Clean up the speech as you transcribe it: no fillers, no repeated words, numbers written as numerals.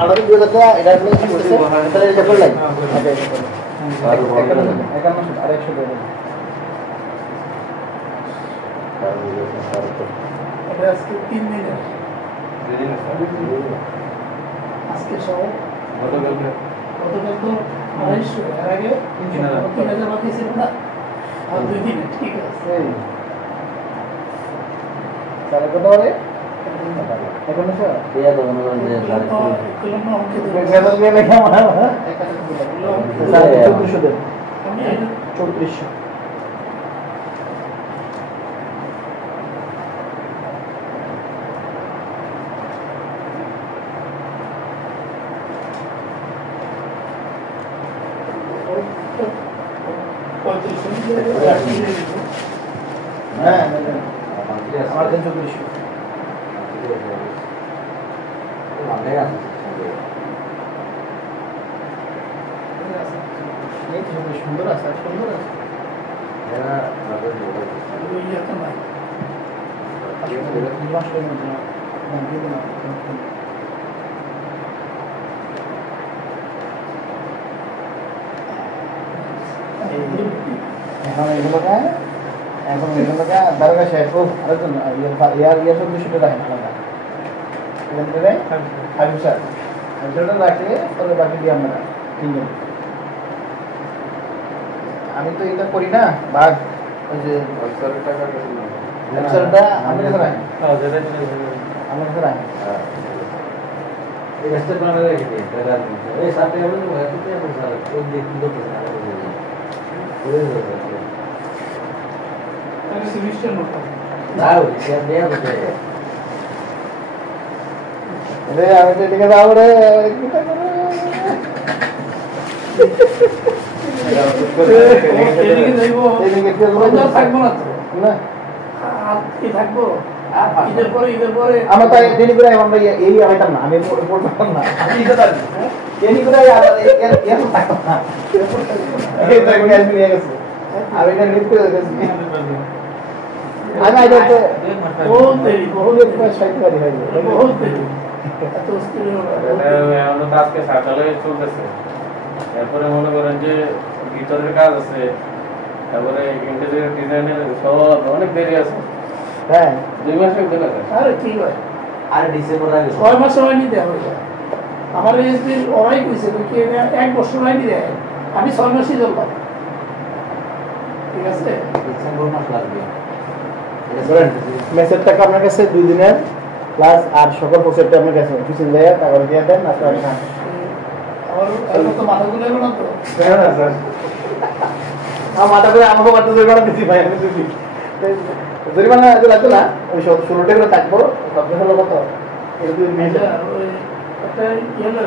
আলাদা 2000 টাকা এটা আপনি কি করছেন তাহলে এটা করলাই এটা 51 আর 100 দেবেন এটা আজকে 3 দিনের আজকে সব গতকাল তো 250 এর আগে 3000 বাকি ছিল না আর 2 দিন ঠিক আছে তাহলে কত হবে এখন স্যার দেয়া তো মনে করেন যে কিলোমিটার অঙ্কে বেতন দিয়ে নাকি আমার স্যার 3400 দেন আমি 3400 হ্যাঁ আমার 3400 সুন্দর আছে সুন্দর আছে এখন এগুলোকে দারোগা শেখ আরেকজন ইয়ার সব বিষয়টা রাখেন আলাদা স্যার রাখলে তবে বাকি দিয়ে আমরা তিনজন আমি তো এটা করি না বাঘ ওই যে টাকা আমার কাছে রাখেন আমার কাছে রাখেন এই রাস্তা বানাতে রেখে দিই এই সাথে আমরা তো এত কি আমরা স্যার ওই যে কি করতে স্যার করে আমি সেমিস্টার নোট দাও সে দেয়া বলে রে আমি তো এদিকে যাবো রে কি করব এদিকে যাইবো এদিকে থাকবো না তো না কি থাকবো ঈদের পরে আমরা তো দেরি করে আমরা এই আইতাম না আমি পড়তাম না আমি এটা জানি দেরি করে এত থাকতো না এই তো গ্যাস নিয়ে গেছে আমি এটা লিখ করে দিয়েছি আমি আইতে বহুত দেরি সাইতে পারি ভাই বহুত দেরি এত স্থির আমরা তো আজকে সকালে চলতেছে এরপরে মনে করেন যে ভিতরের কাজ আছে তারপরে ইন্টেরিয়র ডিজাইনের সব অনেক দেরি আছে হ্যাঁ 2 মাস হয়ে গেল আরে কি ভাই আর ডিসেম্বর আগে 6 মাস সময় নিতে হবে আমার এসপি ওরাই কইছে কি এক বছর সময় নিতে আমি 6 মাসই ধরলাম ঠিক আছে ডিসেম্বর মাস লাগবে মেসেজ টাকা আপনার কাছে 2 দিনের প্লাস আর সকল প্রসেসটা আপনার কাছে অফিসে যায় টাকা দিয়ে দেন আপনার কাছে আমার তো মাথা গুলো না তো না স্যার আমার মাথা করে আমাকে মাথা জরিমানা দিছি ভাই আমি দিছি জরিমানা লাগতো না ওই 16 টাকা থাকবো সব হলো কত এই 2 মিনিট একটা ইয়েলো